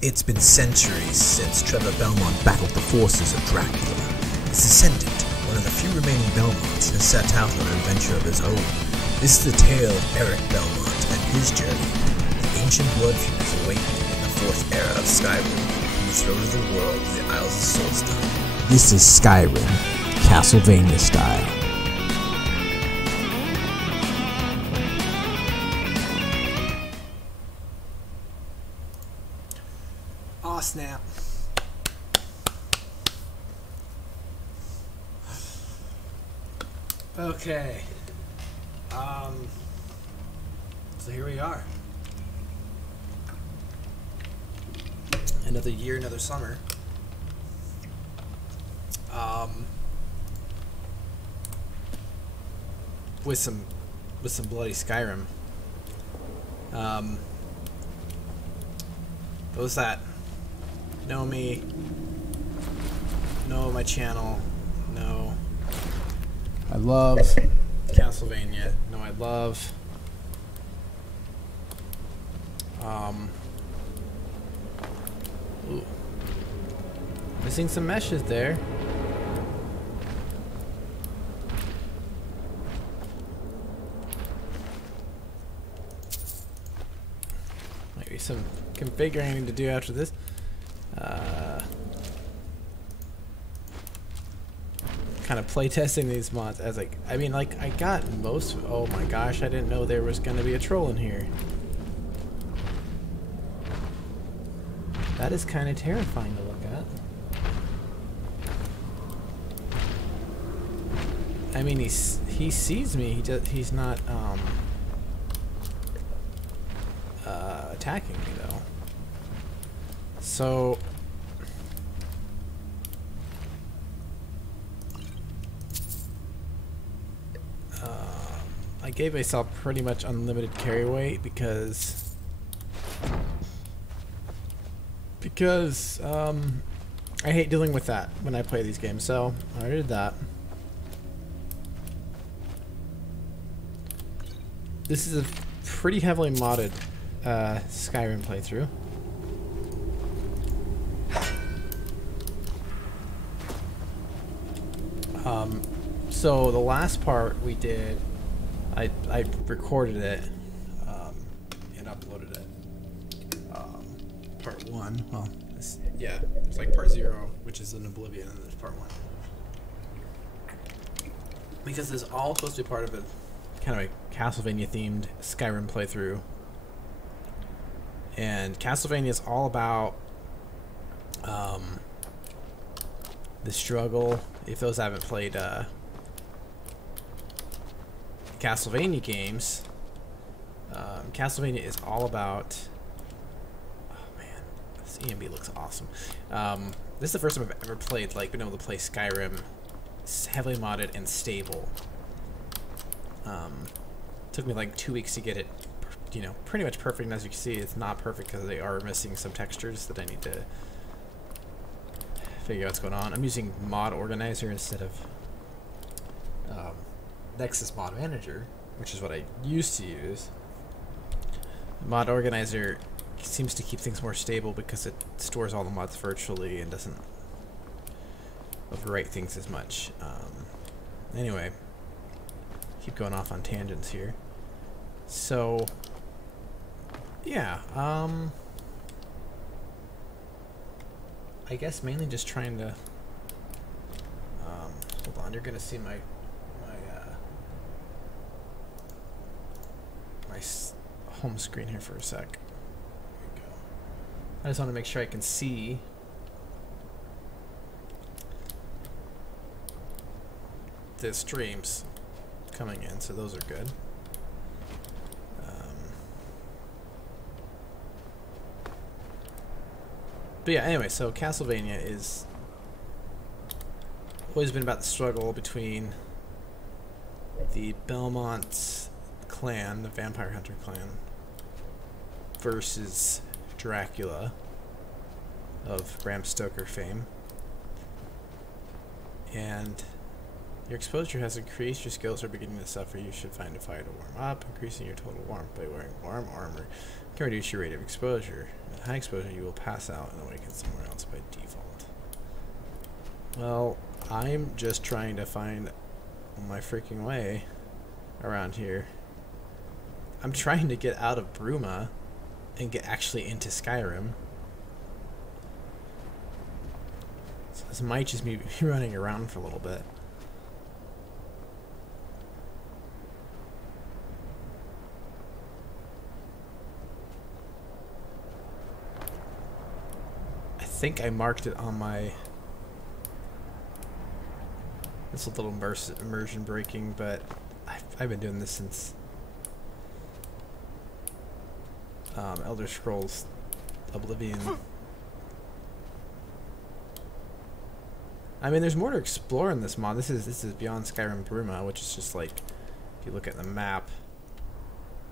It's been centuries since Trevor Belmont battled the forces of Dracula. His descendant, one of the few remaining Belmonts, has set out on an adventure of his own. This is the tale of Eric Belmont and his journey. The ancient blood feud is awakening in the fourth era of Skyrim, from the throne of the world to the Isles of Solstheim. This is Skyrim, Castlevania style. Aw, snap. Okay. So here we are. Another year, another summer. With some bloody Skyrim. Those that know me, know my channel, know I love Castlevania, know I love ooh, missing some meshes there. Maybe some configuring to do after this. Kind of playtesting these mods as like, I mean, like, I got most. Oh my gosh, I didn't know there was gonna be a troll in here. That is kind of terrifying to look at. I mean, he sees me. He's not attacking me though. So I gave myself pretty much unlimited carry weight because I hate dealing with that when I play these games, so I did that. This is a pretty heavily modded Skyrim playthrough. So the last part we did, I recorded it and uploaded it. Part 1, well, yeah, it's like part 0, which is in Oblivion, and there's part 1. Because this is all supposed to be part of a kind of a Castlevania-themed Skyrim playthrough. And Castlevania is all about the struggle. If those haven't played Castlevania games, Castlevania is all about. Oh man, this EMB looks awesome. This is the first time I've ever played, like, been able to play Skyrim. It's heavily modded and stable. Took me like 2 weeks to get it, you know, pretty much perfect. And as you can see, it's not perfect because they are missing some textures that I need to figure out what's going on. I'm using Mod Organizer instead of Nexus Mod Manager, which is what I used to use. Mod Organizer seems to keep things more stable because it stores all the mods virtually and doesn't overwrite things as much. Anyway, keep going off on tangents here. So, yeah, I guess mainly just trying to, hold on, you're gonna see my home screen here for a sec. There we go. I just want to make sure I can see the streams coming in, so those are good. But yeah, anyway, so Castlevania is always been about the struggle between the Belmont clan, the vampire hunter clan, versus Dracula of Bram Stoker fame. And Your exposure has increased. Your skills are beginning to suffer. You should find a fire to warm up. Increasing your total warmth by wearing warm armor can reduce your rate of exposure. At high exposure, you will pass out and awaken somewhere else by default. Well, I'm just trying to find my freaking way around here. I'm trying to get out of Bruma and get actually into Skyrim. So this might just be running around for a little bit. I think I marked it on my... It's a little immersion breaking, but I've been doing this since Elder Scrolls Oblivion. I mean, there's more to explore in this mod. This is beyond Skyrim Bruma, which is just like, if you look at the map,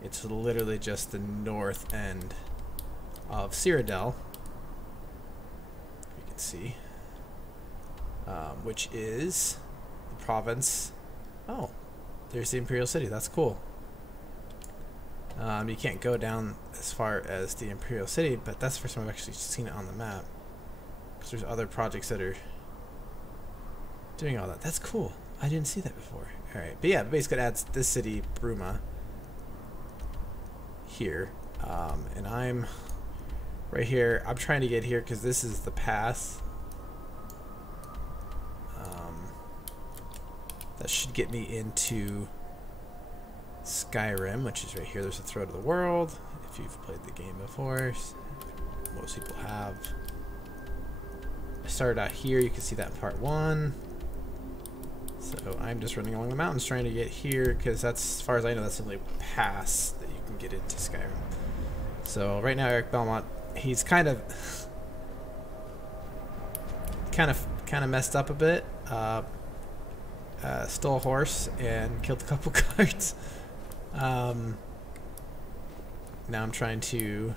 it's literally just the north end of Cyrodiil. You can see, which is the province. Oh, there's the Imperial City. That's cool. You can't go down as far as the Imperial City, but that's the first time I've actually seen it on the map. Because there's other projects that are doing all that. That's cool. I didn't see that before. Alright, but yeah, basically it adds this city, Bruma, here. And I'm right here. I'm trying to get here because this is the pass. That should get me into Skyrim, which is right here. There's a Throat of the World. If you've played the game before, most people have. I started out here. You can see that in part 1. So I'm just running along the mountains trying to get here because that's, as far as I know, that's the only pass that you can get into Skyrim. So right now, Eric Belmont, he's kind of messed up a bit. Stole a horse and killed a couple guards. Now I'm trying to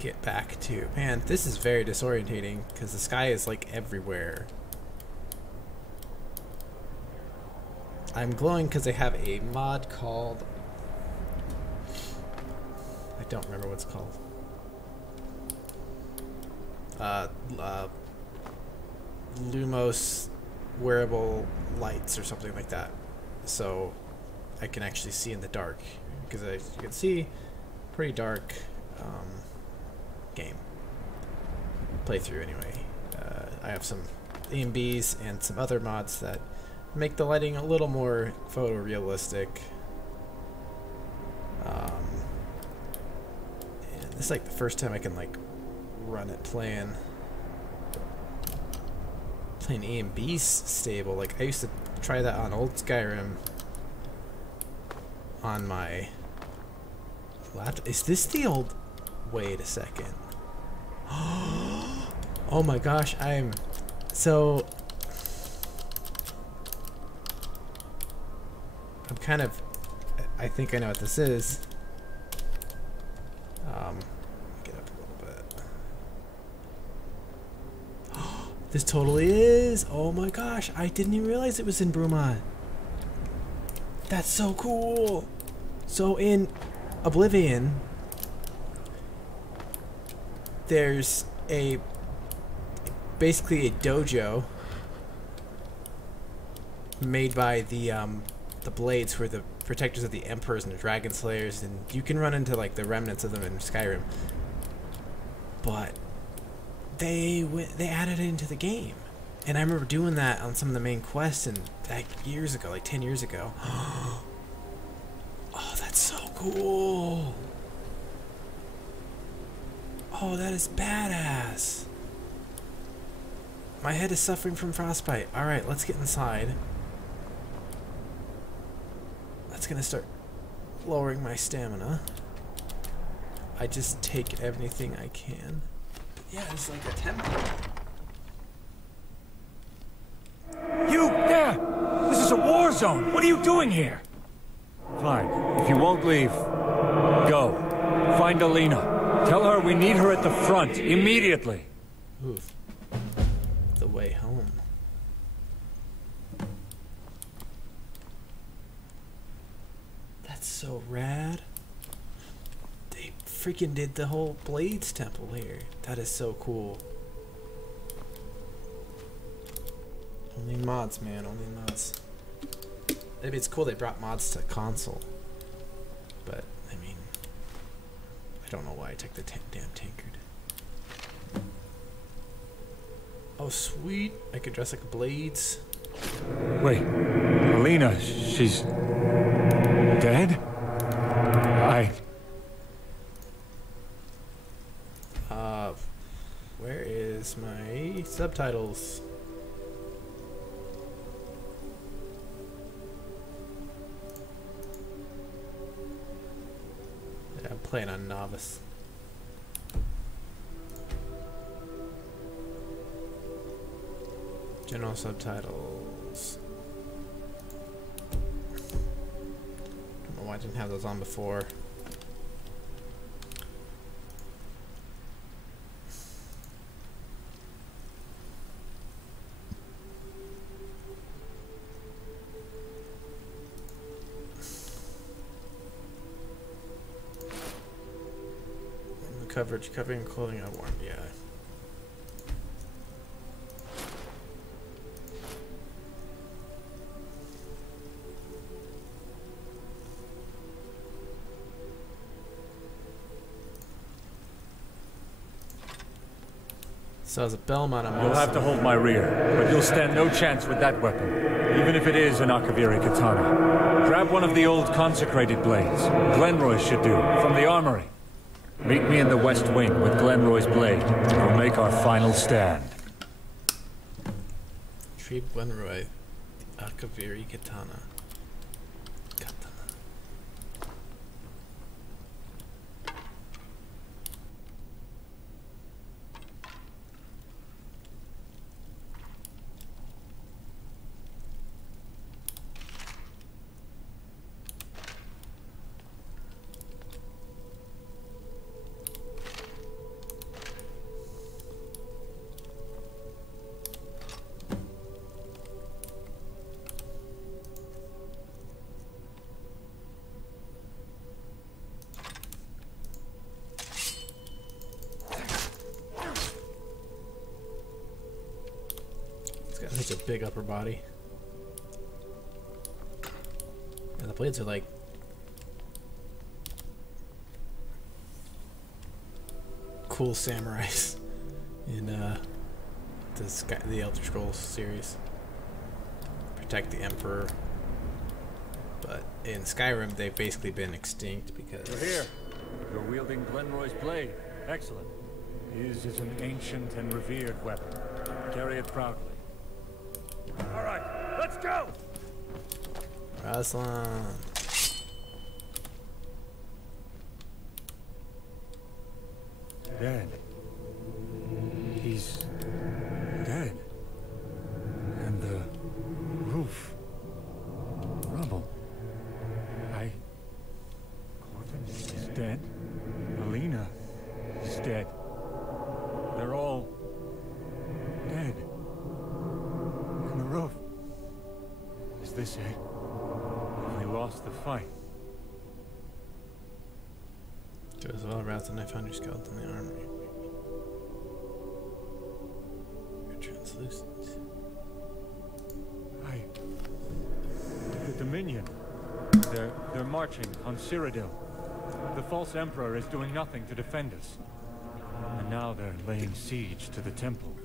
get back to... Man, this is very disorientating because the sky is like everywhere. I'm glowing because they have a mod called... I don't remember what it's called. Lumos wearable lights or something like that, so I can actually see in the dark, because as you can see, pretty dark game playthrough anyway. I have some AMBs and some other mods that make the lighting a little more photorealistic, and it's like the first time I can like run it playing A and B stable. Like I used to try that on old Skyrim on my laptop. Is this the old... Wait a second. Oh my gosh, I'm kind of... I think I know what this is. Get up a little bit. This totally is! Oh my gosh, I didn't even realize it was in Bruma. That's so cool! So in Oblivion, there's basically a dojo made by the Blades, who are the protectors of the Emperors and the Dragon Slayers, and you can run into like the remnants of them in Skyrim. But they added it into the game, and I remember doing that on some of the main quests, and like years ago, like 10 years ago. Oh, that's so cool! Oh, that is badass. My head is suffering from frostbite. All right, let's get inside. That's gonna start lowering my stamina. I just take everything I can. Yeah, it's like a temple. You there! This is a war zone! What are you doing here? Fine. If you won't leave, go. Find Alina. Tell her we need her at the front, immediately. Oof. The way home. That's so rad. They freaking did the whole Blades temple here. That is so cool. Only mods, man. Only mods. Maybe it's cool they brought mods to console. But, I mean... I don't know why I took the damn tankard. Oh, sweet. I could dress like Blades. Wait. Alina, she's... dead? Where is my subtitles? Yeah, I'm playing on novice. General subtitles. Don't know why I didn't have those on before. Coverage, covering clothing I worn, yeah. So as a Belmont, You'll have to hold my rear, but you'll stand no chance with that weapon, even if it is an Akaviri katana. Grab one of the old consecrated blades. Glenroy should do, from the armory. Meet me in the West Wing with Glenroy's blade. We'll make our final stand. Retrieve Glenroy, the Akaviri katana. Such a big upper body. And the blades are like cool samurais in the Elder Scrolls series. Protect the Emperor. But in Skyrim they've basically been extinct because You're here. You're wielding Glenroy's blade. Excellent. His is an ancient and revered weapon. Carry it proudly. All right, let's go! Aslan. Dead. He's dead. And the roof. Rubble. Corbin is dead. Alina is dead. They're all dead. And the roof. Is this it? Have we lost the fight? It was well wrapped and I found your skeleton in the armory. You're translucent. The Dominion. They're marching on Cyrodiil. The false Emperor is doing nothing to defend us. And now they're laying siege to the temple.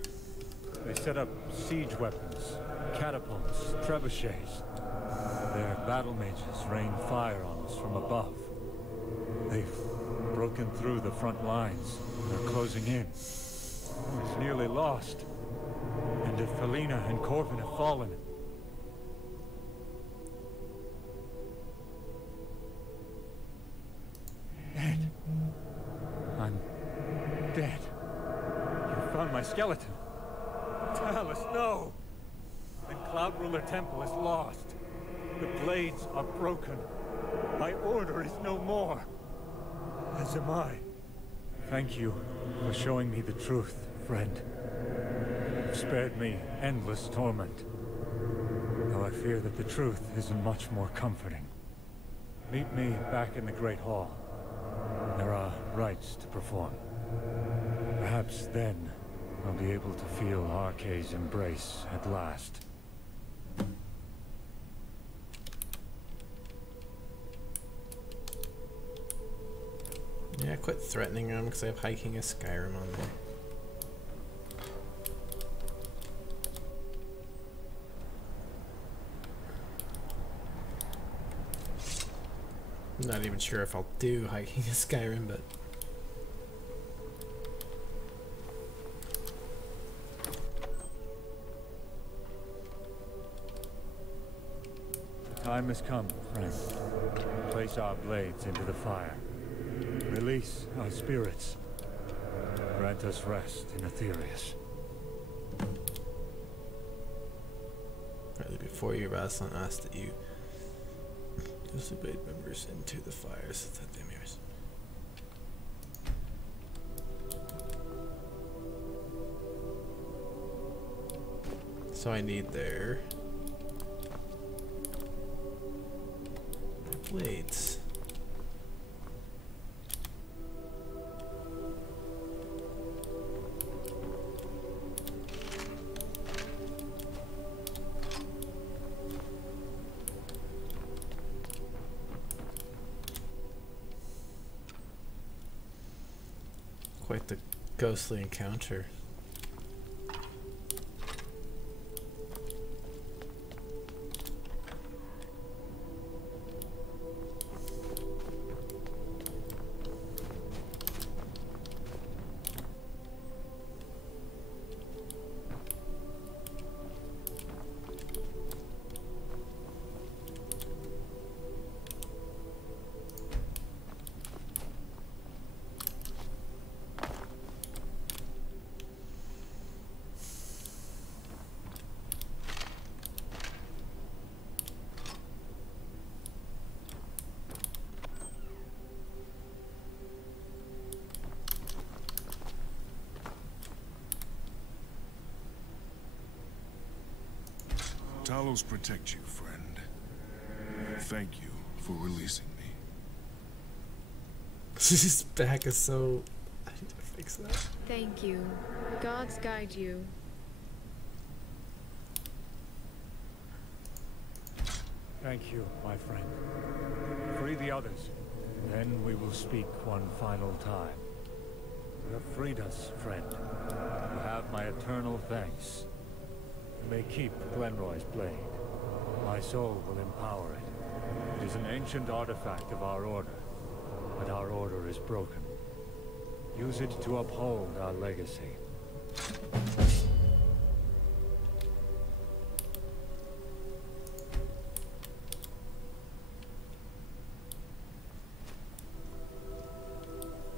They set up siege weapons, catapults, trebuchets. Their battle mages rain fire on us from above. They've broken through the front lines. They're closing in. It's nearly lost. And if Helena and Corvin have fallen... Dead. I'm dead. You found my skeleton. Talus, no! The Cloud Ruler Temple is lost. The blades are broken. My order is no more. As am I. Thank you for showing me the truth, friend. You've spared me endless torment. Though I fear that the truth isn't much more comforting. Meet me back in the Great Hall. There are rites to perform. Perhaps then I'll be able to feel Arkay's embrace at last. Yeah, quit threatening him because I have hiking a Skyrim on there. I'm not even sure if I'll do hiking a Skyrim, but the time has come, friend. Place our blades into the fire. Release our spirits. Grant us rest in Aetherius. Partly before you, Raslan asked that you disobeyed members into the fires that they mirrors. So I need their blades. Quite the ghostly encounter. Talos protect you, friend. Thank you for releasing me. His back is so... I need to fix that. Thank you. Gods guide you. Thank you, my friend. Free the others. Then we will speak one final time. You have freed us, friend. You have my eternal thanks. You may keep Glenroy's blade. My soul will empower it. It is an ancient artifact of our order, but our order is broken. Use it to uphold our legacy.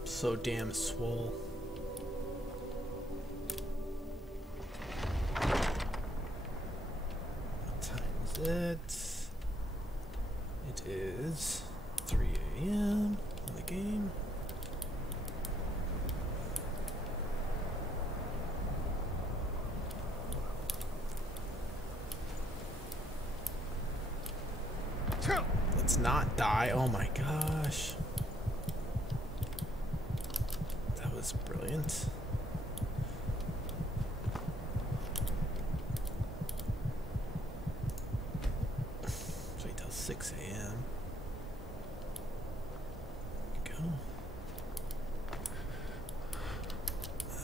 So damn swole. What time is it? It is 3 a.m. on the game. Let's not die. Oh my gosh. That was brilliant. Let's wait till 6 a.m. Go.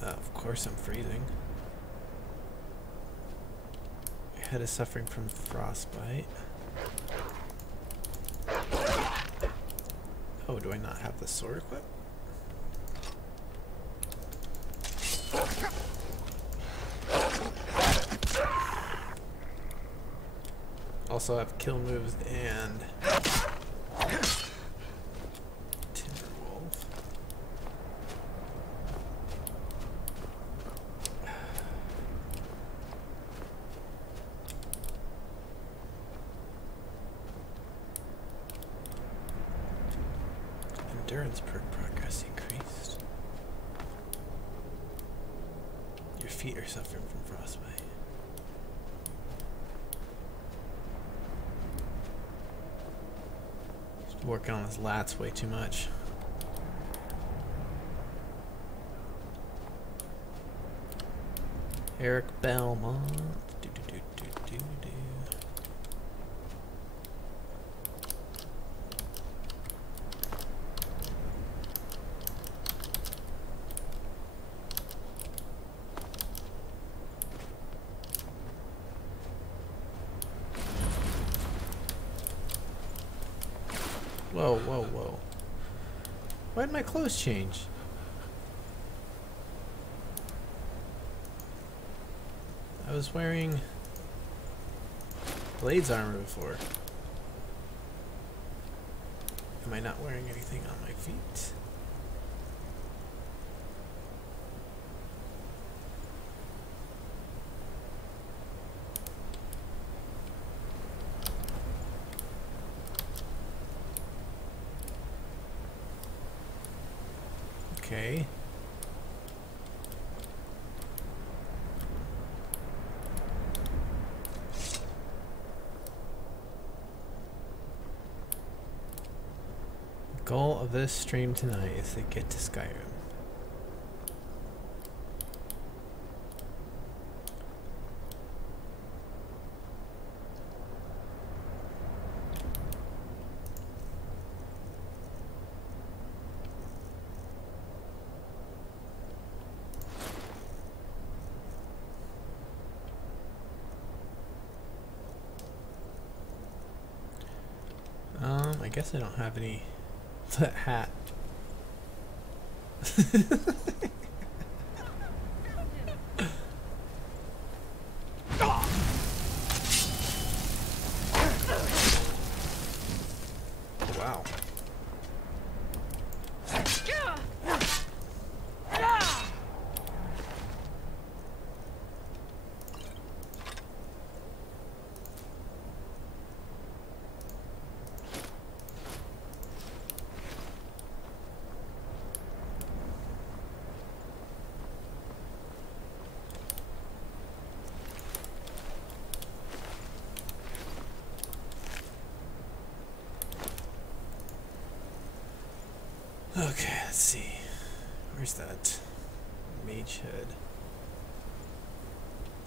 Of course I'm freezing. My head is suffering from frostbite. Oh, do I not have the sword equipped? Also have kill moves and Timberwolf. Endurance perk progress increased. Your feet are suffering from frostbite. Working on his lats way too much. Eric Belmont. Do, do, do, do, do, do. Whoa, whoa, whoa. Why did my clothes change? I was wearing Blades armor before. Am I not wearing anything on my feet? Okay. The goal of this stream tonight is to get to Skyrim. I guess I don't have any hat. Wow. Okay, let's see. Where's that mage head?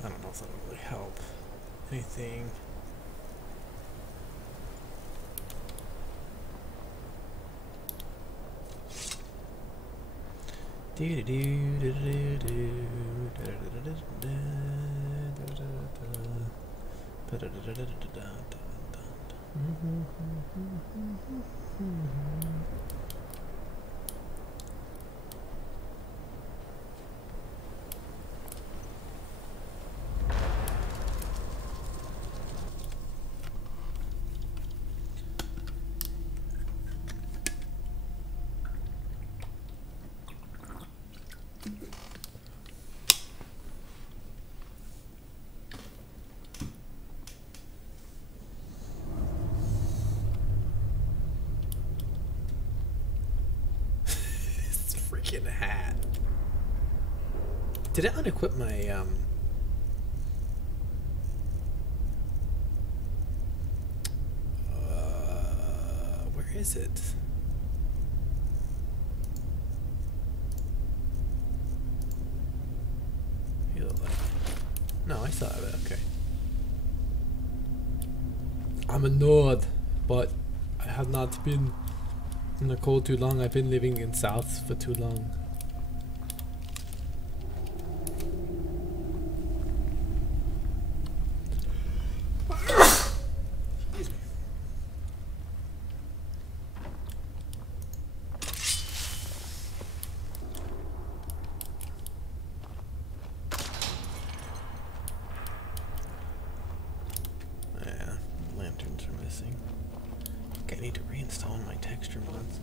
I don't know if that'll really help. Anything? Freaking hat. Did I unequip my where is it? No, I still have it, okay. I'm a nerd, but I have not been in the cold too long. I've been living in South for too long. Excuse me. Yeah, lanterns are missing. I think I need to reinstall my texture mods.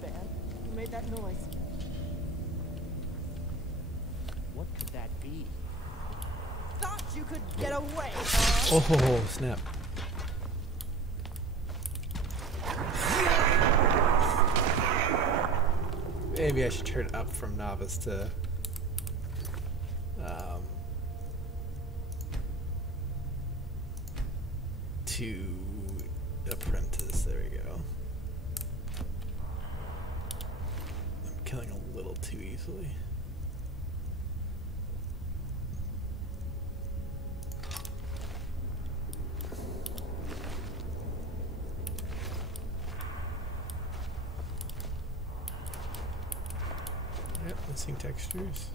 You made that noise. What could that be? Thought you could get away. Oh, snap. Maybe I should turn it up from novice to apprentice. There we go. killing a little too easily. Yep, missing textures.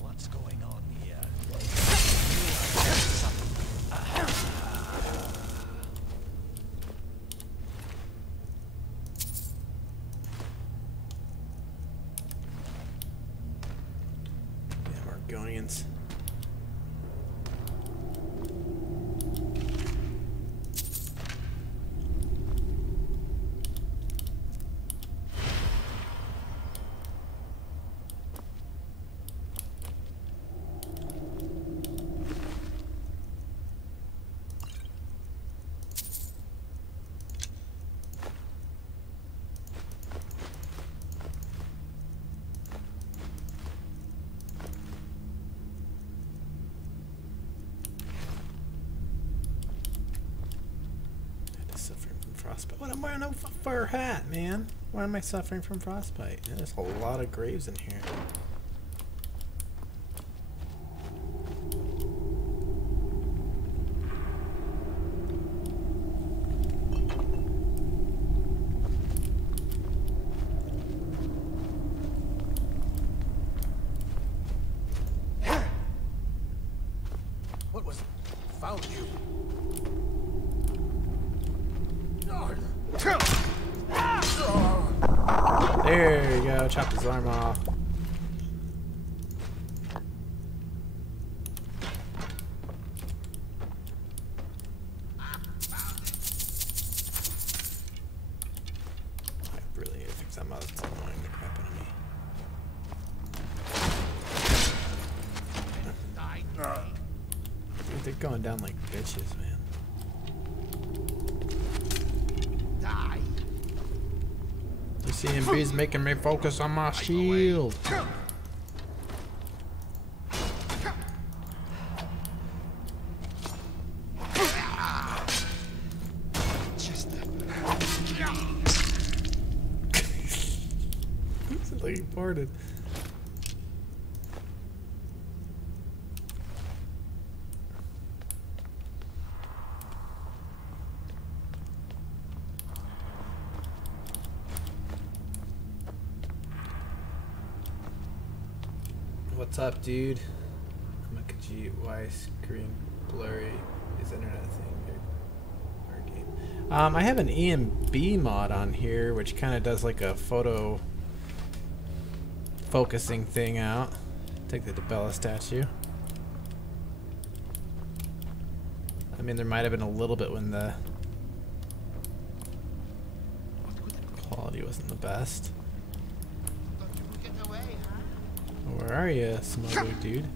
What's going on here? Damn Argonians. Suffering from frostbite. What am I wearing a fur hat, man? Why am I suffering from frostbite? There's a lot of graves in here. What was found you? There you go, chop his arm off. I really need to fix that mouse. It's annoying the crap out of me. Dude, they're going down like bitches, man. The CMB's making me focus on my shield. It's like he farted. What's up, dude? Why screen blurry? Is internet a thing? Or game? I have an EMB mod on here, which kind of does like a photo focusing thing out. Take the DeBella statue. I mean, there might have been a little bit when the quality wasn't the best. Where are you, smuggler dude?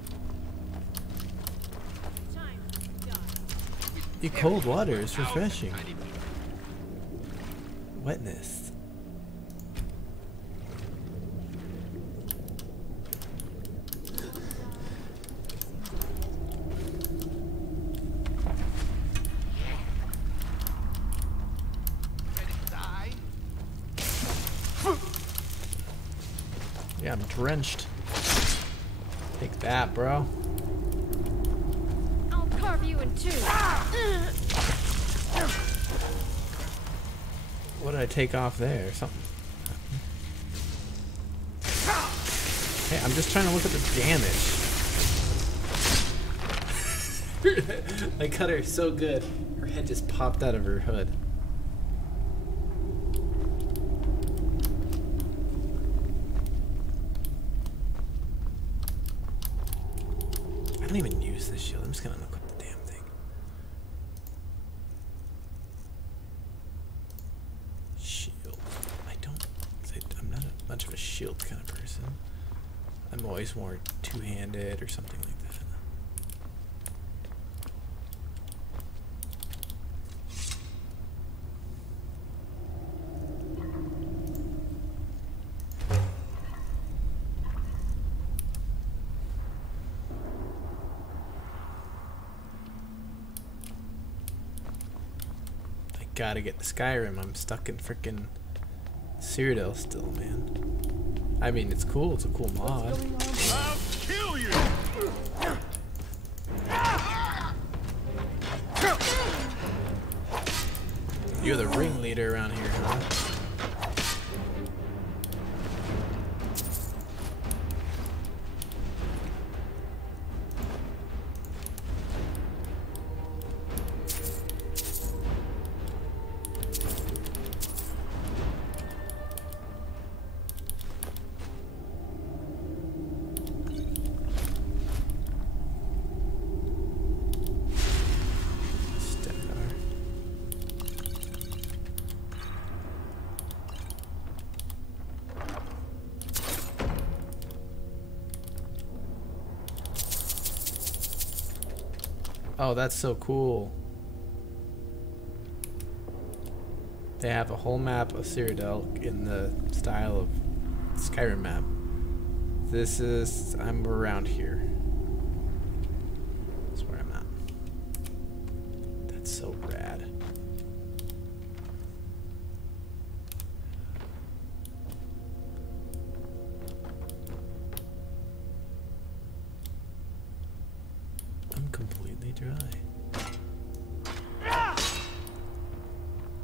The cold water is refreshing. Wetness. Yeah, I'm drenched. Take that, bro. I'll carve you in two. What did I take off there? Something. Hey, I'm just trying to look at the damage. I cut her so good. Her head just popped out of her hood. I don't even use this shield. I'm just gonna equip the damn thing. Shield. I'm not shield kind of person. I'm always more two-handed or something like that. I gotta get the Skyrim. I'm stuck in frickin' Cyrodiil still, man. I mean, it's cool. It's a cool mod. I'll kill you! You're the ringleader around here, huh? Oh, that's so cool. They have a whole map of Cyrodiil in the style of Skyrim map. This is... I'm around here. That's where I'm at. That's so rad. I'm completely dry.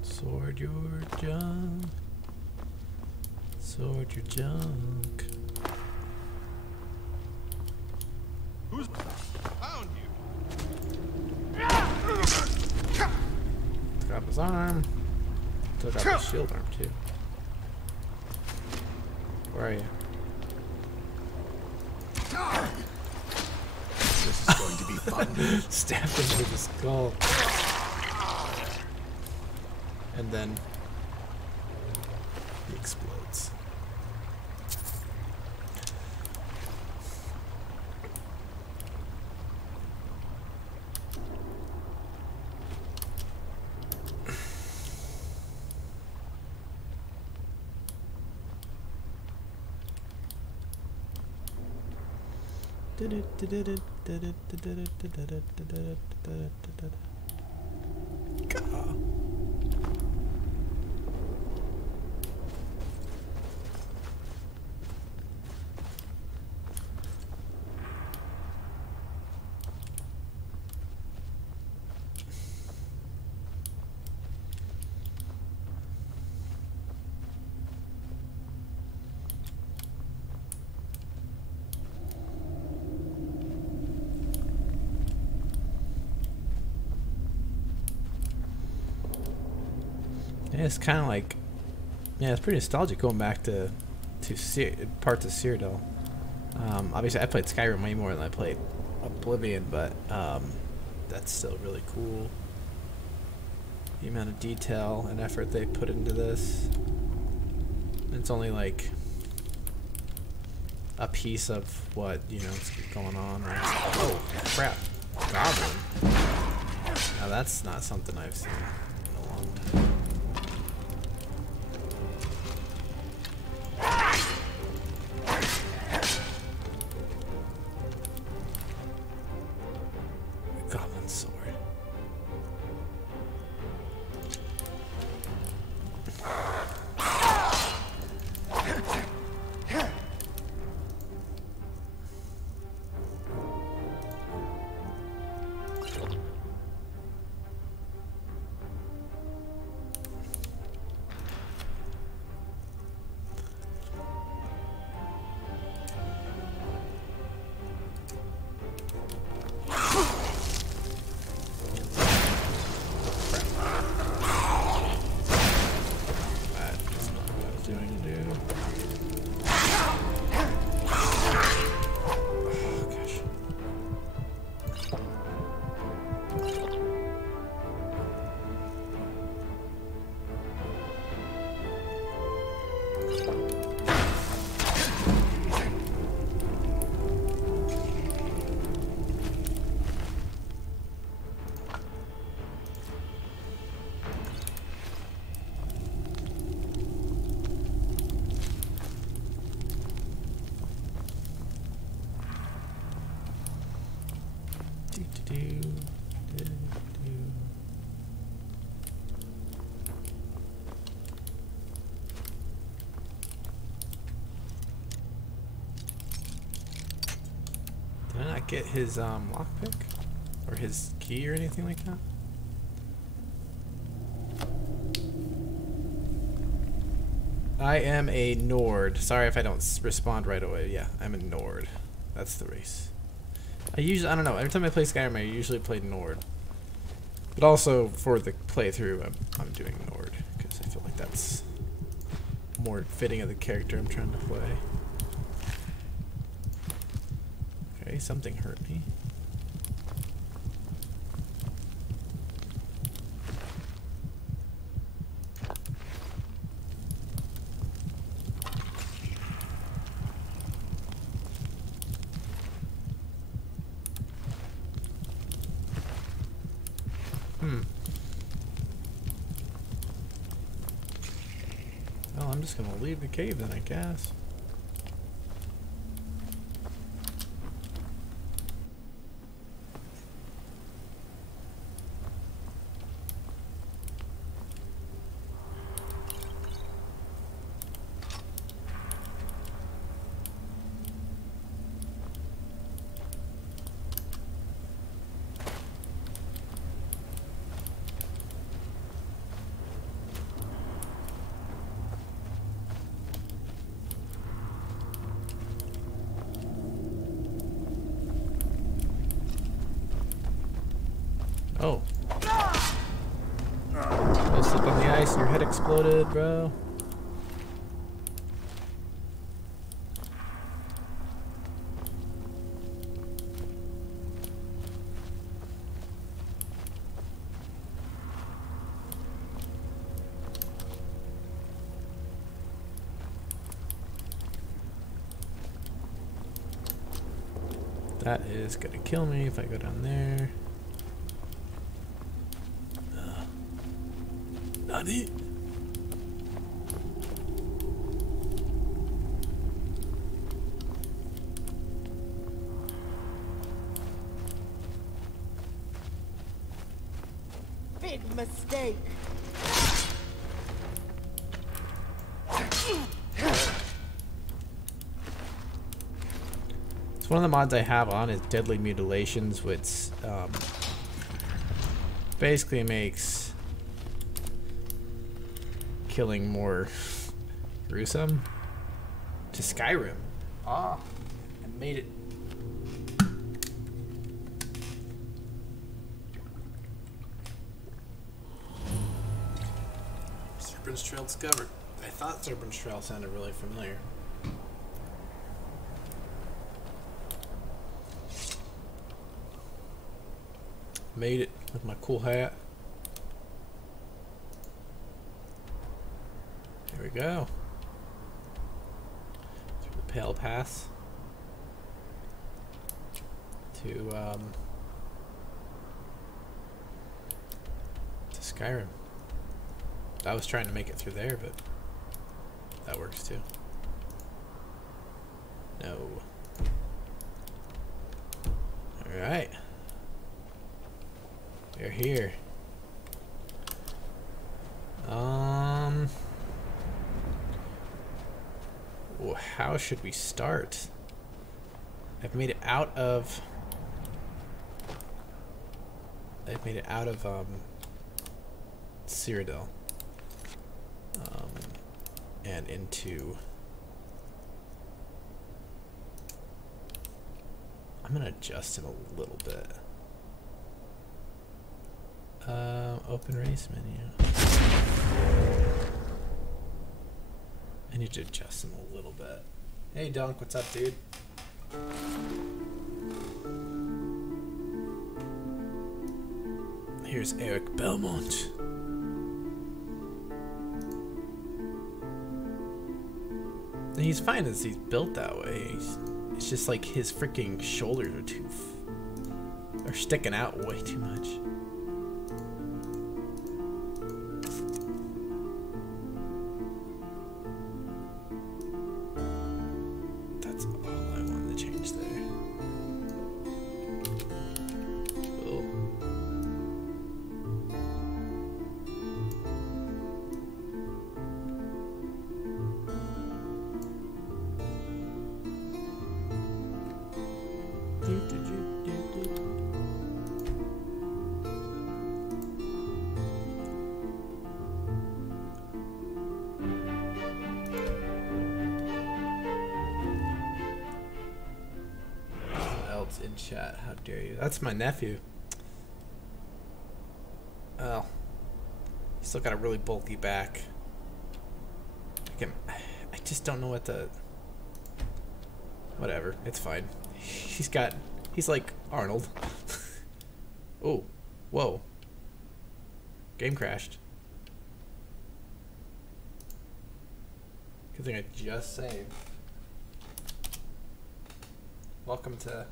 Sword your junk. Sword your junk. Who's found you? Took off his arm. Took off his shield arm too. Where are you? This is going to be fun. Stabbed him with the skull. And then he explodes. Yeah, it's kind of like, yeah, it's pretty nostalgic going back to parts of Cyrodiil. Obviously, I played Skyrim way more than I played Oblivion, but that's still really cool. The amount of detail and effort they put into this. It's only like a piece of what, you know, is going on. Right? Oh, crap. Goblin. Now that's not something I've seen in a long time. Goblin sword. get his lockpick or his key or anything like that? I am a Nord. Sorry if I don't respond right away. Yeah, I'm a Nord. That's the race. I don't know, every time I play Skyrim I usually play Nord. But also for the playthrough I'm doing Nord because I feel like that's more fitting of the character I'm trying to play. Okay, something hurt me. Well, I'm just gonna leave the cave then, I guess. Oh. You slip on the ice and your head exploded, bro. That is gonna kill me if I go down there. Nani? Big mistake. So one of the mods I have on is Deadly Mutilations, which basically makes killing more gruesome to Skyrim. Ah, I made it. Serpent's Trail discovered. I thought Serpent's Trail sounded really familiar. Made it with my cool hat. Here we go. Through the Pale Pass to Skyrim. I was trying to make it through there, but that works too. No. All right. We're here. How should we start? I've made it out of Cyrodiil. And into... I'm gonna adjust it a little bit. Open race menu. I need to adjust them a little bit. Hey Dunk, what's up, dude? Here's Eric Belmont. He's fine as he's built that way. It's just like his freaking shoulders are sticking out way too much. That's all I wanted to change there. Cool. chat. How dare you? That's my nephew. Well, he's still got a really bulky back. I just don't know what the... Whatever, it's fine. He's like Arnold. Oh, whoa. Game crashed. Good thing I just saved. Welcome to...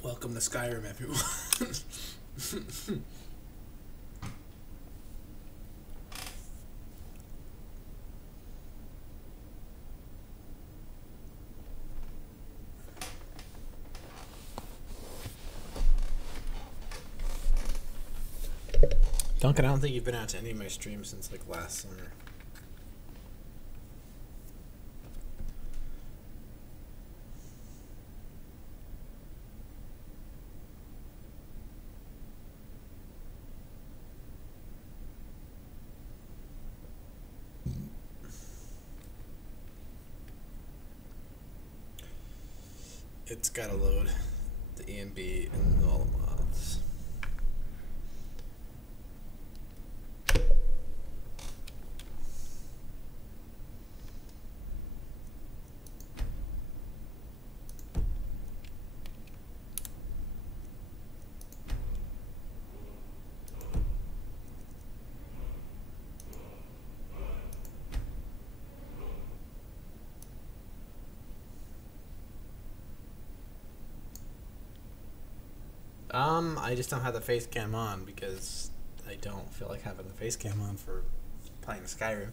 Welcome to Skyrim, everyone. Duncan, I don't think you've been out to any of my streams since like last summer. It's gotta load the EMB and all the mods. I just don't have the face cam on because I don't feel like having the face cam on for playing Skyrim.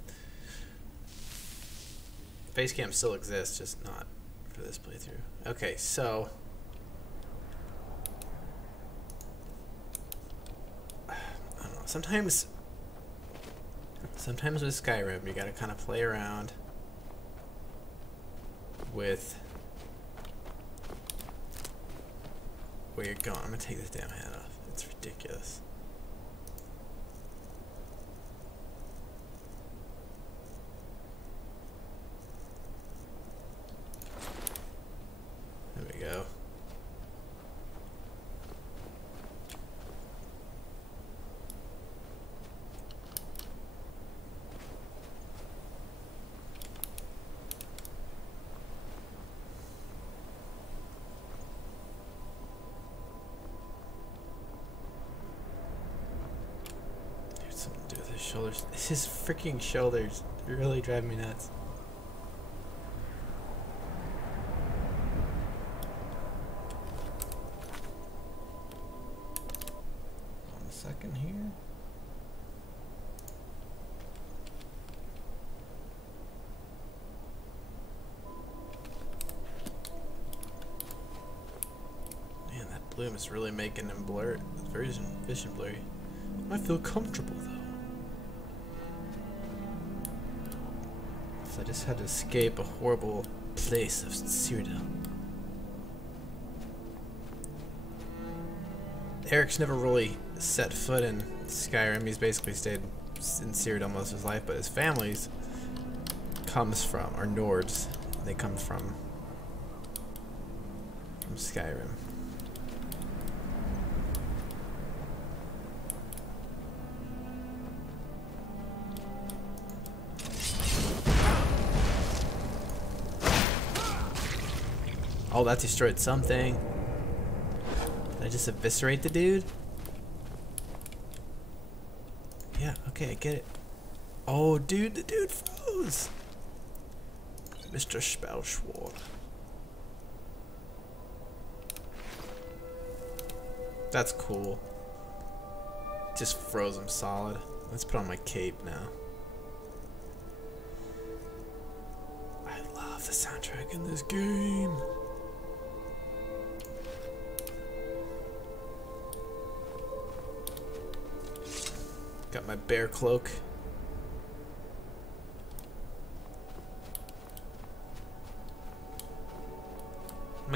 Face cam still exists, just not for this playthrough. Okay, so I don't know. Sometimes with Skyrim, you gotta kind of play around with where you're going. I'm gonna take this damn hat off. It's ridiculous. There we go. Shoulders. His freaking shoulders really drive me nuts. One second here. Man, that bloom is really making him blur. Vision blurry. I feel comfortable though. I just had to escape a horrible place of Cyrodiil. Eric's never really set foot in Skyrim. He's basically stayed in Cyrodiil most of his life, but his family's are Nords. They come from Skyrim. Oh, that destroyed something. Did I just eviscerate the dude? Yeah, okay, I get it. Oh, dude, the dude froze. Mr. Spellschword. That's cool. Just froze him solid. Let's put on my cape now. I love the soundtrack in this game. Got my bear cloak.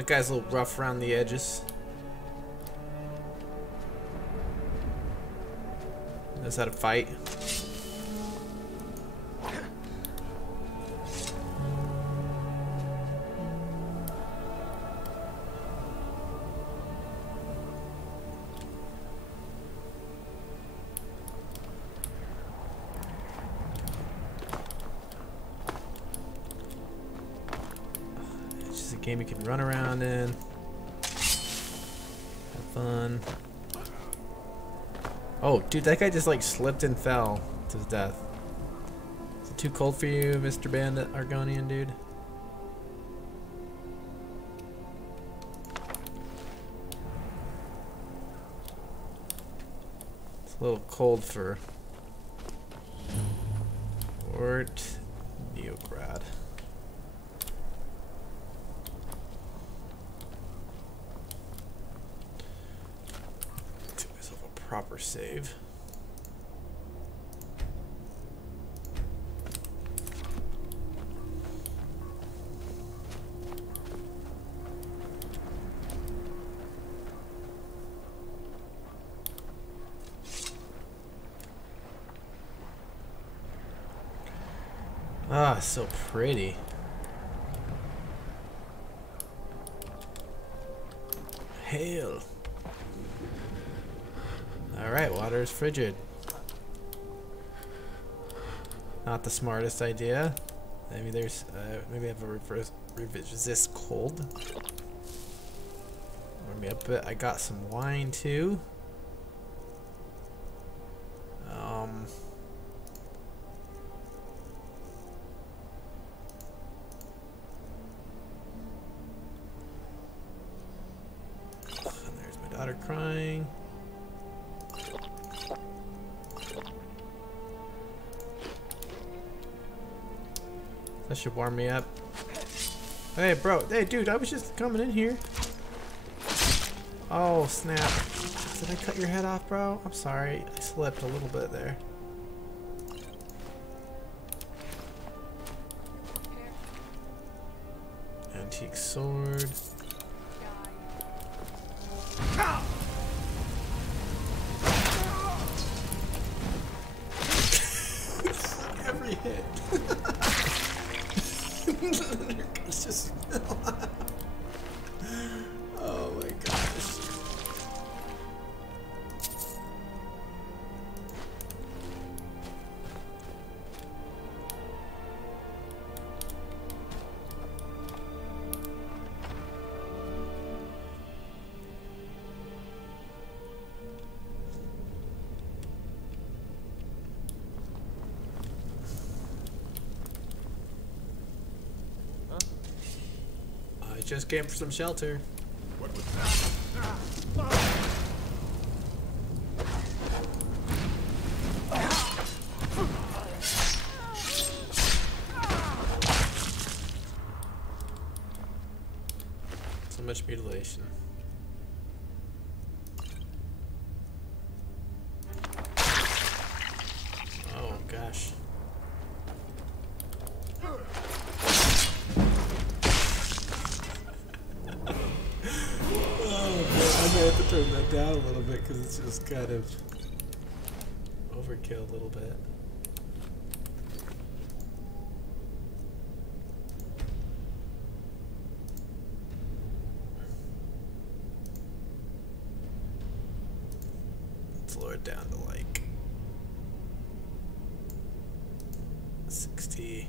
My guy's a little rough around the edges. Knows how to fight. Game you can run around in, have fun. Oh, dude, that guy just like slipped and fell to his death. Is it too cold for you, Mr. Bandit Argonian dude? It's a little cold for Fort Neograd. Proper save. Ah, so pretty. Hail. Alright, water is frigid. Not the smartest idea. Maybe there's, maybe I have a resist cold. Warm me up a bit. I got some wine too. And there's my daughter crying. That should warm me up. Hey, bro. Hey, dude, I was just coming in here. Oh, snap. Did I cut your head off, bro? I'm sorry. I slipped a little bit there. Antique sword. Every hit. It's just oh my gosh. Just came for some shelter. What was that? So much mutilation. Oh gosh. I have to turn that down a little bit because it's just kind of overkill a little bit. Let's lower it down to like 60.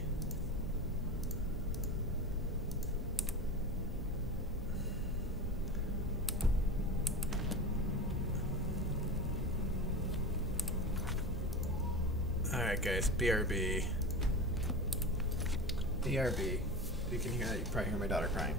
Alright guys, BRB. BRB. You can hear that, you probably hear my daughter crying.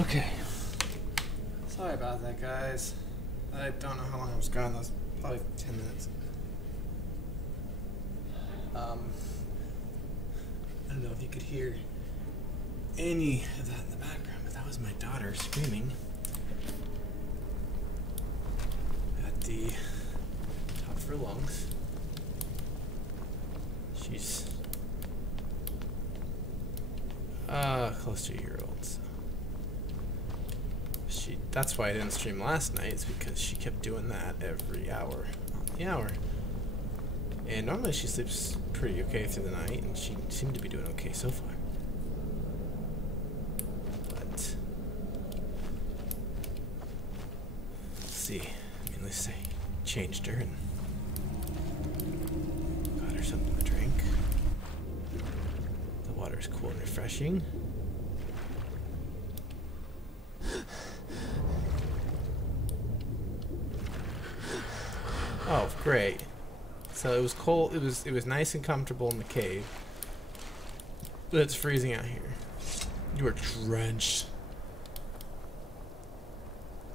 Okay. Sorry about that, guys. I don't know how long I was gone. That was probably 10 minutes. I don't know if you could hear any of that in the background, but that was my daughter screaming at the top of her lungs. She's close to a year old. So. That's why I didn't stream last night, is because she kept doing that every hour on the hour. And normally she sleeps pretty okay through the night, and she seemed to be doing okay so far. But let's see. I mean, at least I changed her and got her something to drink. The water's cool and refreshing. Oh, great. So it was cold. It was nice and comfortable in the cave. But it's freezing out here. You are drenched.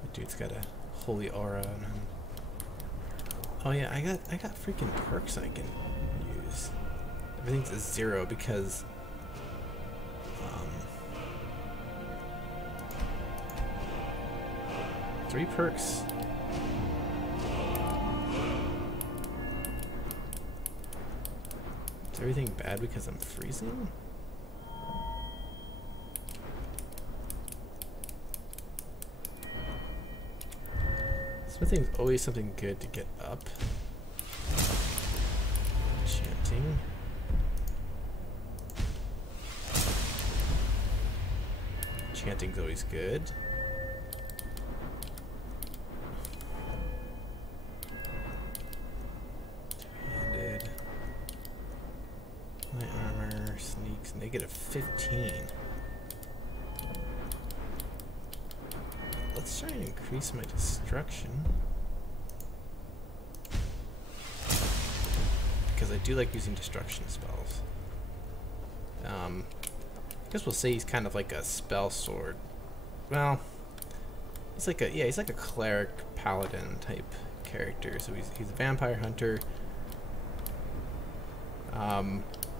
The dude's got a holy aura on him. Oh yeah, I got freaking perks I can use. Everything's a 0 because 3 perks. Is everything bad because I'm freezing? Smithing's always something good to get up. Chanting. Chanting's always good. -15. Let's try and increase my destruction. Because I do like using destruction spells. I guess we'll say he's kind of like a spell sword. Well, he's like he's like a cleric paladin type character. So he's a vampire hunter.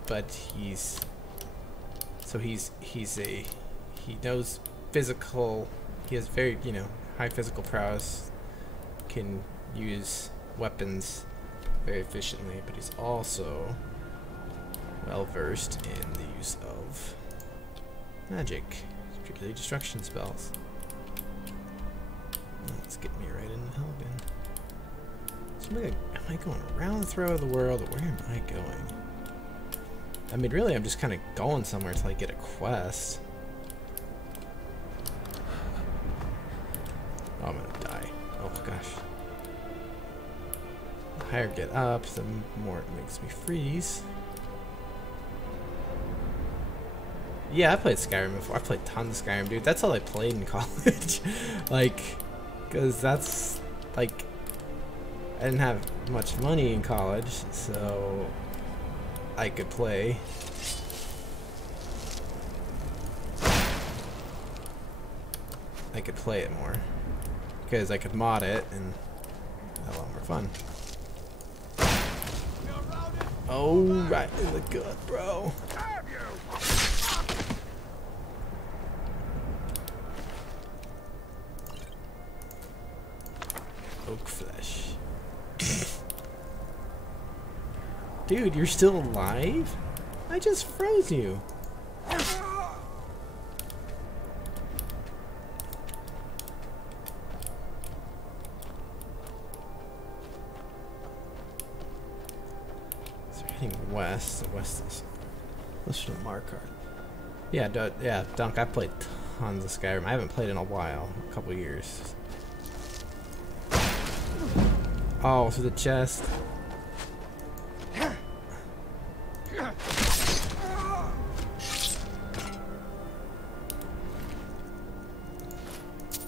But he knows physical, he has very, high physical prowess, can use weapons very efficiently, but he's also well versed in the use of magic, particularly destruction spells. Let's get me right into Helgen. So am I going around the throat of the world, or where am I going? I mean, really, I'm just kind of going somewhere until I get a quest. Oh, I'm gonna die. Oh, gosh. The higher I get up, the more it makes me freeze. Yeah, I played Skyrim before. I played tons of Skyrim, dude. That's all I played in college. Like, because that's, like, I didn't have much money in college, so I could play. I could play it more because I could mod it and have a lot more fun. Oh, right in the gut, bro. Oak flesh. Dude, you're still alive? I just froze you. So we're heading west. The west is let's show the mark card. Yeah, Dunk, I've played tons of Skyrim. I haven't played in a while, a couple years. Oh, through the chest.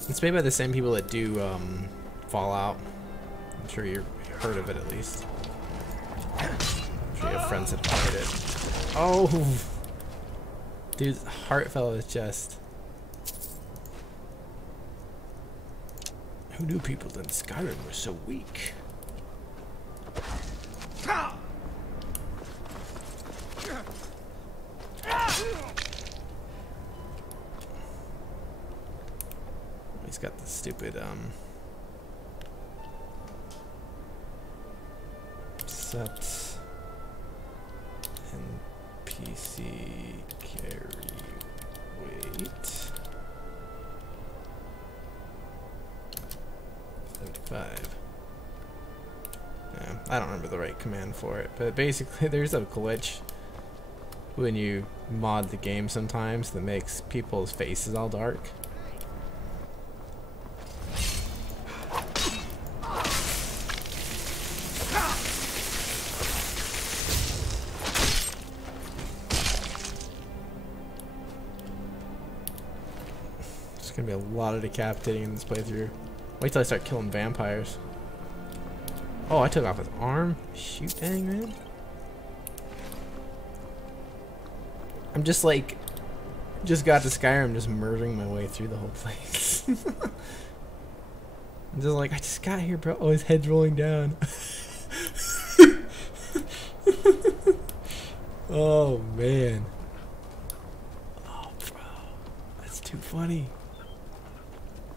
It's made by the same people that do Fallout. I'm sure you've heard of it at least. I'm sure you have friends that played it. Oh! Dude's heart fell out of his chest. Who knew people in Skyrim were so weak? He's got the stupid set NPC carry weight 75. I don't remember the right command for it, but basically there's a glitch when you mod the game sometimes that makes people's faces all dark. There's gonna be a lot of decapitating in this playthrough. Wait till I start killing vampires. Oh, I took off his arm. Shoot, dang, man. I'm just like, just got to Skyrim, just murdering my way through the whole place. I'm just like, I just got here, bro. Oh, his head's rolling down. Oh, man. Oh, bro. That's too funny.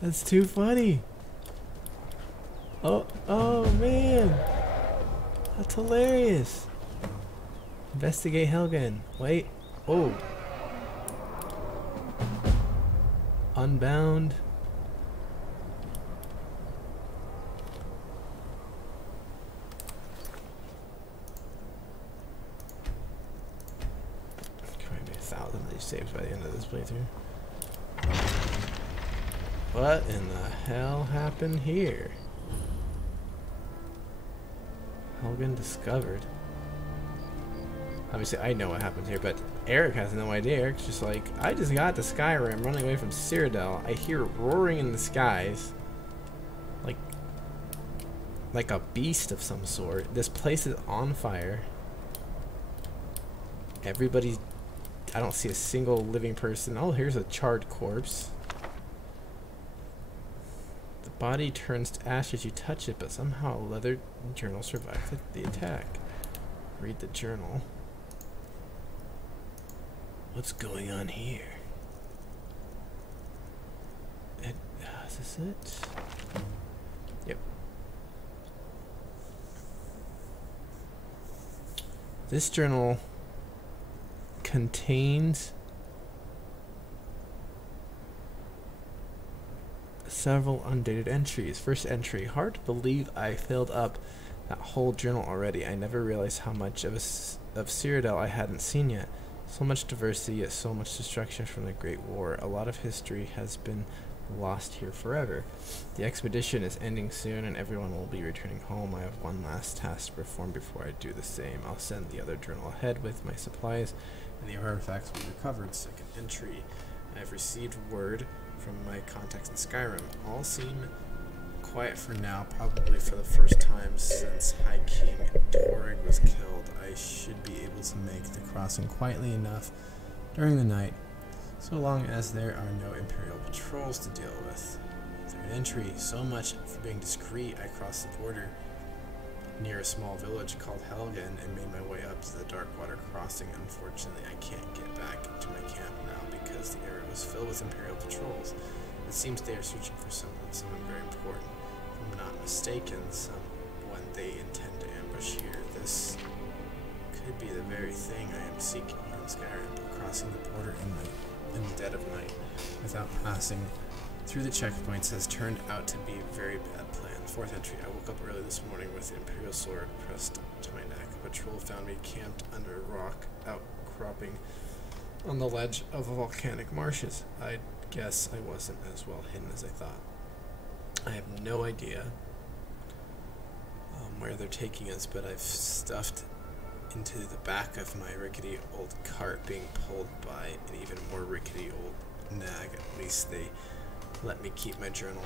That's too funny. Oh man, that's hilarious. Investigate Helgen. Wait. Oh. Unbound. There might be 1,000 of these saves by the end of this playthrough. What in the hell happened here? Helgen discovered. Obviously, I know what happened here, but Eric has no idea. Eric's just like, I just got to Skyrim, running away from Cyrodiil. I hear it roaring in the skies, like a beast of some sort. This place is on fire. Everybody, I don't see a single living person. Oh, here's a charred corpse. Body turns to ash as you touch it, but somehow a leather journal survived the attack. Read the journal. What's going on here? Is this it? Yep. This journal contains several undated entries. First entry: hard to believe I filled up that whole journal already. I never realized how much of Cyrodiil I hadn't seen yet. So much diversity, yet so much destruction from the Great War. A lot of history has been lost here forever. The expedition is ending soon and everyone will be returning home. I have one last task to perform before I do the same. I'll send the other journal ahead with my supplies and the artifacts we recovered. Second entry: I have received word from my contacts in Skyrim. All seem quiet for now, probably for the first time since High King Torrig was killed. I should be able to make the crossing quietly enough during the night, so long as there are no Imperial patrols to deal with. Third entry: so much for being discreet. I crossed the border near a small village called Helgen and made my way up to the Darkwater crossing. Unfortunately, I can't get back to my camp now because the area was filled with Imperial patrols. It seems they are searching for someone very important. If I'm not mistaken, someone they intend to ambush here. This could be the very thing I am seeking here in Skyrim, but crossing the border in the dead of night without passing through the checkpoints has turned out to be a very bad plan. Fourth entry: I woke up early this morning with the Imperial sword pressed to my neck. A patrol found me camped under a rock outcropping on the ledge of the volcanic marshes. I guess I wasn't as well hidden as I thought. I have no idea where they're taking us, but I've stuffed into the back of my rickety old cart being pulled by an even more rickety old nag. At least they let me keep my journal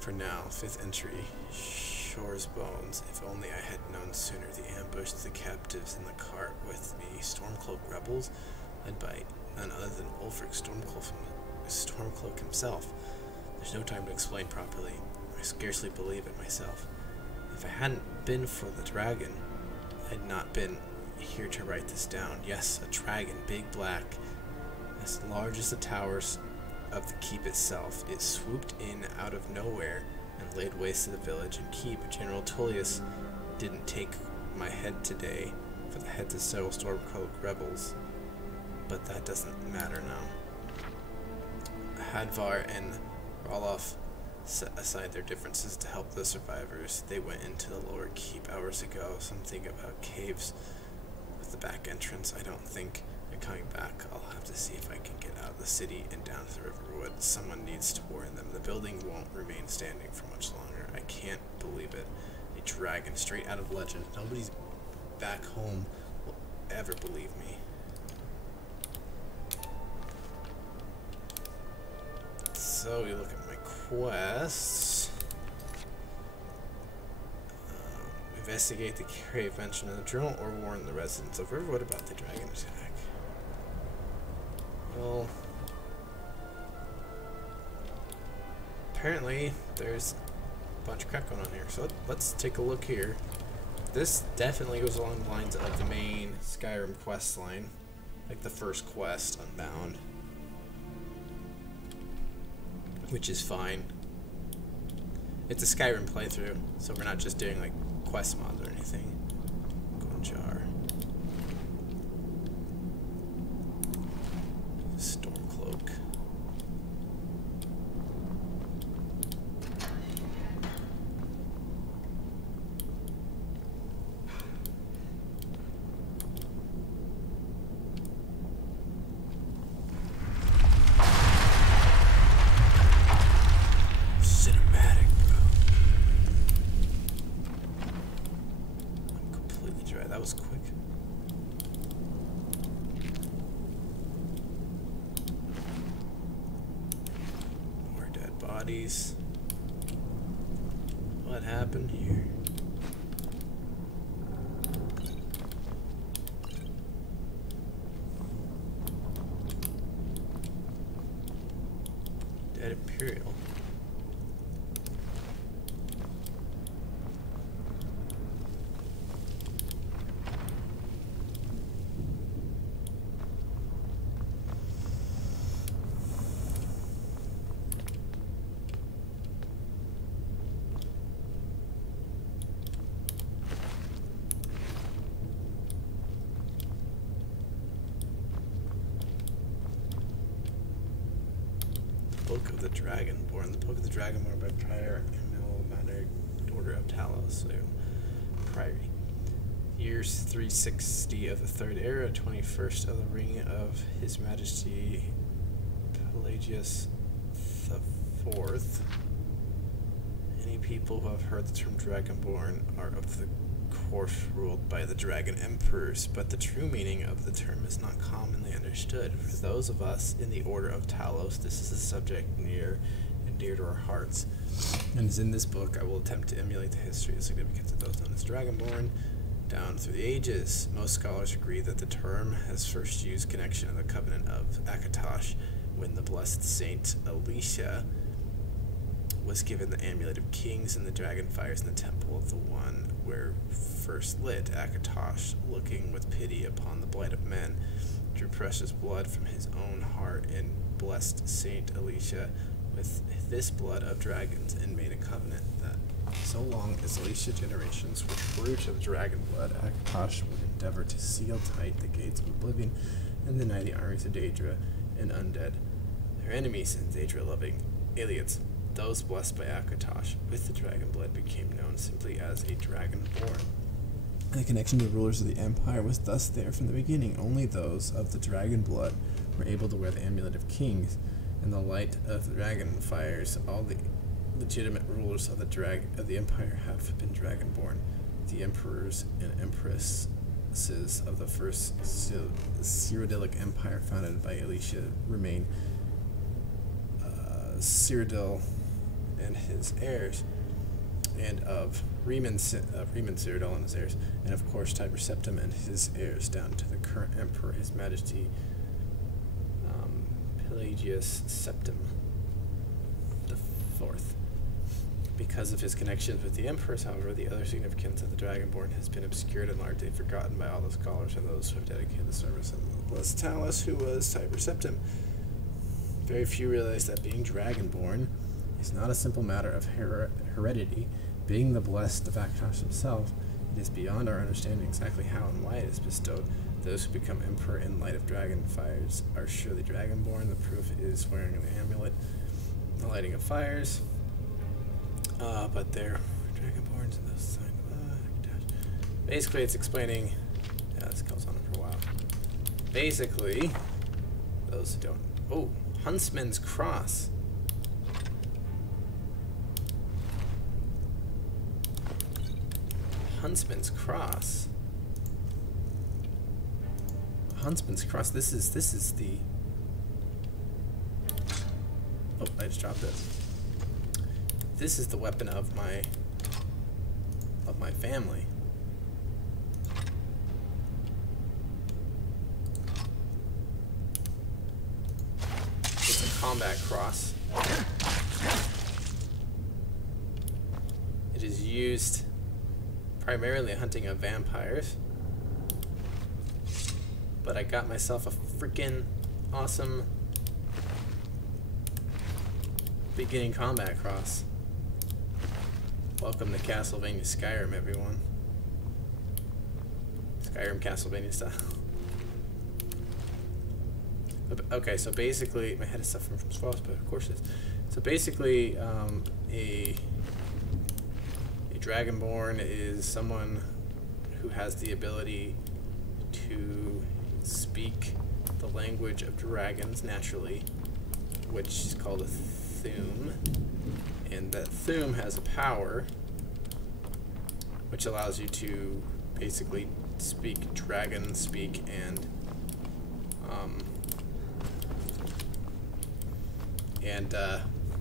for now. Fifth entry: Shore's bones. If only I had known sooner. The ambush, the captives in the cart with me, Stormcloak rebels, led by none other than Ulfric Stormcloak himself. There's no time to explain properly. scarcely believe it myself. If I hadn't been for the dragon, I'd not been here to write this down. Yes, a dragon, big black, as large as the towers of the keep itself. It swooped in out of nowhere and laid waste to the village and keep. General Tullius didn't take my head today for the heads of several storm-cloaked rebels, but that doesn't matter now. Hadvar and Roloff set aside their differences to help the survivors. They went into the lower keep hours ago. Something about caves with the back entrance. I don't think they're coming back. I'll have to see if I can get out of the city and down to the Riverwood. Someone needs to warn them. The building won't remain standing for much longer. I can't believe it. A dragon straight out of legend. Nobody's back home will ever believe me. So we look at my quests. Investigate the cave mentioned in the journal or warn the residents of Riverwood about the dragon attack. Well, apparently there's a bunch of crap going on here. So let's take a look here. This definitely goes along the lines of the main Skyrim quest line, like the first quest, Unbound, which is fine. It's a Skyrim playthrough, so we're not just doing like quest mods or anything. Gonjar. Stormcloak. That was quick. More dead bodies. What happened here? Dead Imperial. Book of the Dragonborn. The Book of the Dragonborn by Prior Emil Order of Talos. So, Priory. Years 360 of the Third Era, 21st of the Ring of His Majesty Pelagius IV. Any people who have heard the term Dragonborn are of the course ruled by the Dragon Emperors, but the true meaning of the term is not commonly understood. For those of us in the Order of Talos, this is a subject near and dear to our hearts. And as in this book, I will attempt to emulate the history and significance of those known as Dragonborn down through the ages. Most scholars agree that the term has first used connection in the Covenant of Akatosh, when the blessed Saint Alicia was given the Amulet of Kings and the dragon fires in the Temple of the One where first lit. Akatosh, looking with pity upon the blight of men, drew precious blood from his own heart and blessed Saint Alicia with this blood of dragons and made a covenant that so long as Alicia generations would brew to the dragon blood, Akatosh would endeavor to seal tight the gates of oblivion and deny the armies of Daedra and undead, their enemies and Daedra-loving aliens. Those blessed by Akatosh with the dragon blood became known simply as a dragonborn. The connection to the rulers of the empire was thus there from the beginning. Only those of the dragon blood were able to wear the Amulet of Kings and the light of the dragon fires. All the legitimate rulers of the empire have been dragonborn. The emperors and empresses of the first Cyrodiilic empire founded by Alicia remain Cyrodiil and his heirs, and of Riemann Cyrodiil and his heirs, and of course Tiber Septim and his heirs, down to the current emperor, His Majesty Pelagius Septim the Fourth. Because of his connections with the Emperors, however, the other significance of the Dragonborn has been obscured and largely forgotten by all the scholars and those who have dedicated the service. And bless Talus, who was Tiber Septim. Very few realize that being Dragonborn is not a simple matter of heredity. Being the blessed of Akatosh himself, it is beyond our understanding exactly how and why it is bestowed. Those who become Emperor in light of dragon fires are surely Dragonborn. The proof is wearing an amulet, the lighting of fires. But they're Dragonborns and those signs. Basically, it's explaining. Yeah, this goes on for a while. Basically, those who don't. Oh, Huntsman's Cross. Huntsman's Cross. Huntsman's Cross. This is the. Oh, I just dropped this. This is the weapon of my family. It's a combat cross. It is used primarily hunting of vampires. But I got myself a freaking awesome beginning combat cross. Welcome to Castlevania Skyrim, everyone. Skyrim Castlevania style. Okay, so basically, my head is suffering from swells, but of course it is. So basically, a Dragonborn is someone who has the ability to speak the language of dragons naturally, which is called a Thume. And that Thume has a power which allows you to basically speak dragon speak and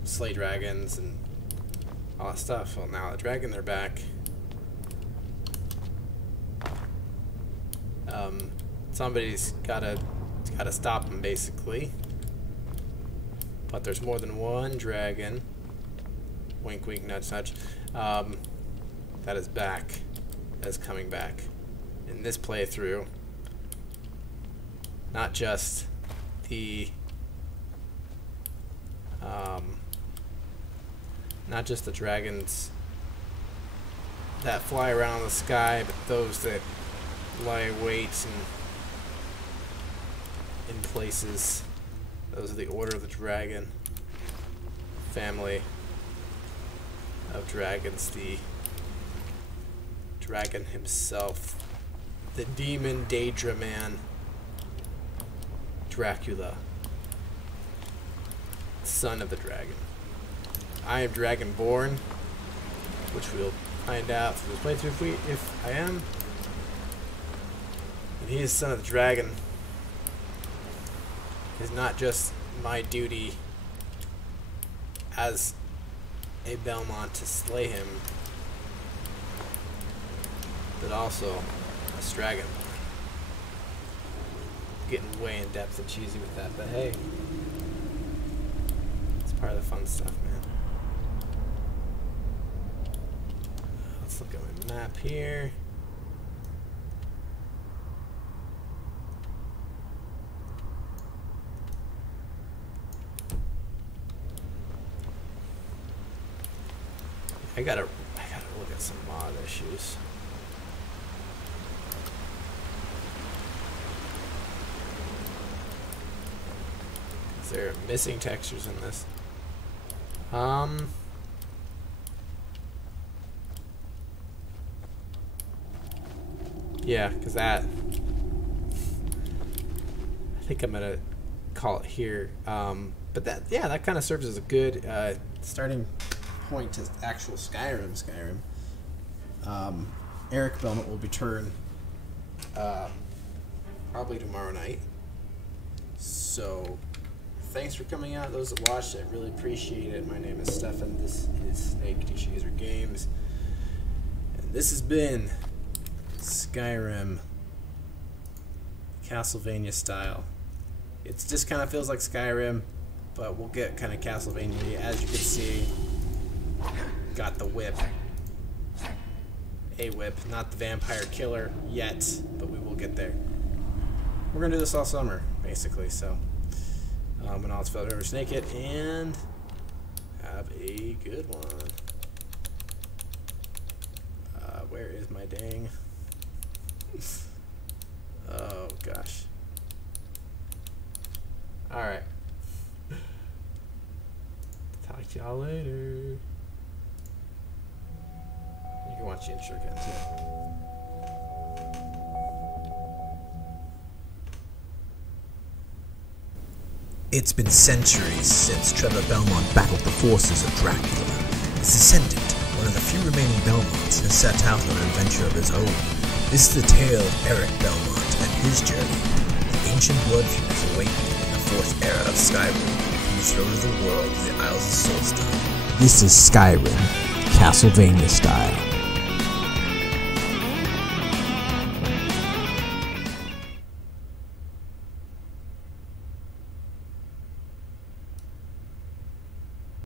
slay dragons and all that stuff. Well, now the dragon, they're back. Somebody's gotta stop them, basically. But there's more than one dragon. Wink, wink, nudge, nudge. That is back. That is coming back in this playthrough. Not just the dragons that fly around the sky, but those that lie wait in places. Those are the Order of the Dragon family of dragons. The dragon himself, the demon Daedra man, Dracula, son of the dragon. I am Dragonborn, which we'll find out through this playthrough if I am. And he is son of the dragon. It is not just my duty as a Belmont to slay him, but also a Stragon. Getting way in depth and cheesy with that, but hey, it's part of the fun stuff, man. Let's look at my map here. I gotta look at some mod issues. Is there missing textures in this? Yeah, because that, I think I'm gonna call it here. But that, yeah, that kind of serves as a good starting point to actual Skyrim. Eric Belmont will return probably tomorrow night. So thanks for coming out, those that watched. I really appreciate it. My name is Stefan. This is Snake T-Shazer Games, and this has been Skyrim Castlevania style. It just kind of feels like Skyrim, but we'll get kind of Castlevania, as you can see. got the whip. A whip, not the vampire killer yet, but we will get there. We're gonna do this all summer, basically, so when all spell River Snake it and have a good one. Where is my dang? Oh gosh. Alright. Talk to y'all later. You can watch the intro again too. It's been centuries since Trevor Belmont battled the forces of Dracula. His descendant, one of the few remaining Belmonts, has set out on an adventure of his own. This is the tale of Eric Belmont and his journey. The ancient blood feud is awakening in the fourth era of Skyrim, from the throne of the world to the Isles of Solstheim. This is Skyrim, Castlevania style.